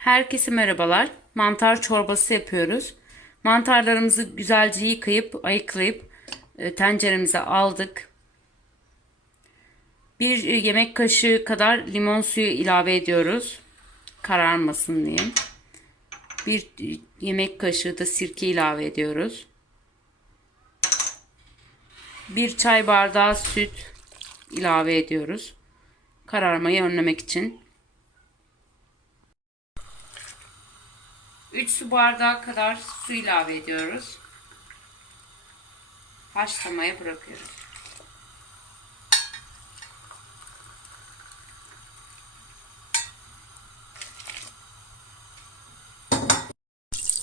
Herkese merhabalar. Mantar çorbası yapıyoruz. Mantarlarımızı güzelce yıkayıp ayıklayıp e, tenceremize aldık. Bir e, yemek kaşığı kadar limon suyu ilave ediyoruz. Kararmasın diye. Bir e, yemek kaşığı da sirke ilave ediyoruz. Bir çay bardağı süt ilave ediyoruz. Kararmayı önlemek için. 3 su bardağı kadar su ilave ediyoruz. Haşlamaya bırakıyoruz.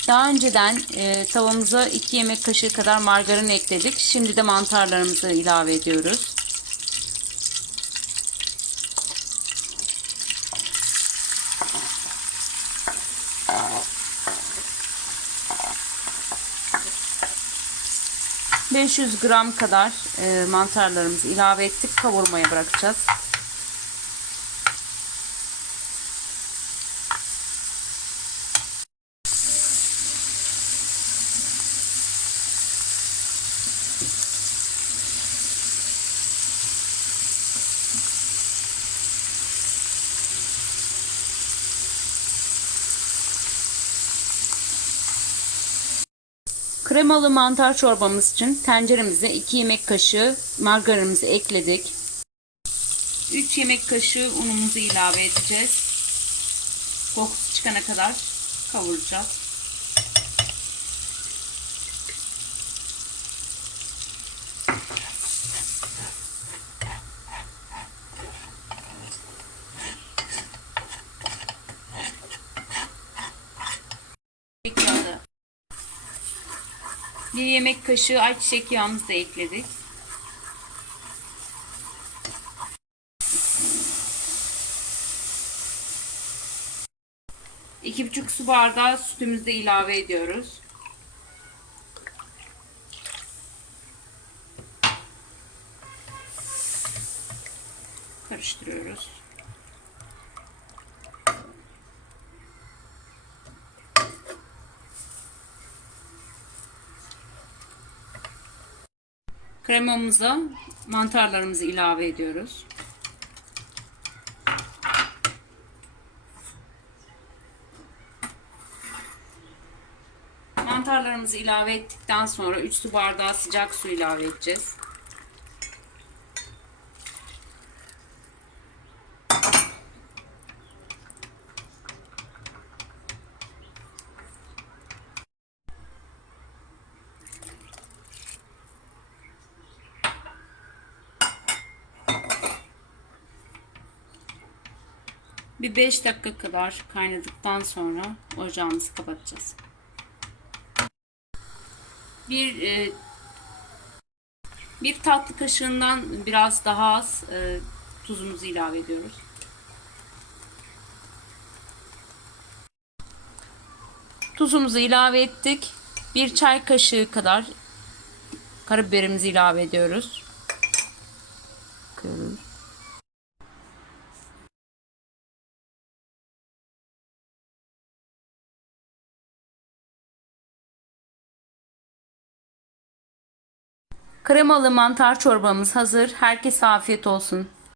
Daha önceden e, tavamıza 2 yemek kaşığı kadar margarin ekledik. Şimdi de mantarlarımızı ilave ediyoruz. ...500 gram kadar e, mantarlarımızı ilave ettik. Kavurmaya bırakacağız. Kremalı mantar çorbamız için tenceremize 2 yemek kaşığı margarinimizi ekledik. 3 yemek kaşığı unumuzu ilave edeceğiz. Kokusu çıkana kadar kavuracağız. Bir yemek kaşığı ayçiçek yağımızı da ekledik. İki buçuk su bardağı sütümüzü de ilave ediyoruz. Karıştırıyoruz. Kremamıza mantarlarımızı ilave ediyoruz. Mantarlarımızı ilave ettikten sonra 3 su bardağı sıcak su ilave edeceğiz. Bir 5 dakika kadar kaynadıktan sonra ocağımızı kapatacağız. Bir e, bir tatlı kaşığından biraz daha az e, tuzumuzu ilave ediyoruz. Tuzumuzu ilave ettik. Bir çay kaşığı kadar karabiberimizi ilave ediyoruz. Kremalı mantar çorbamız hazır. Herkese afiyet olsun.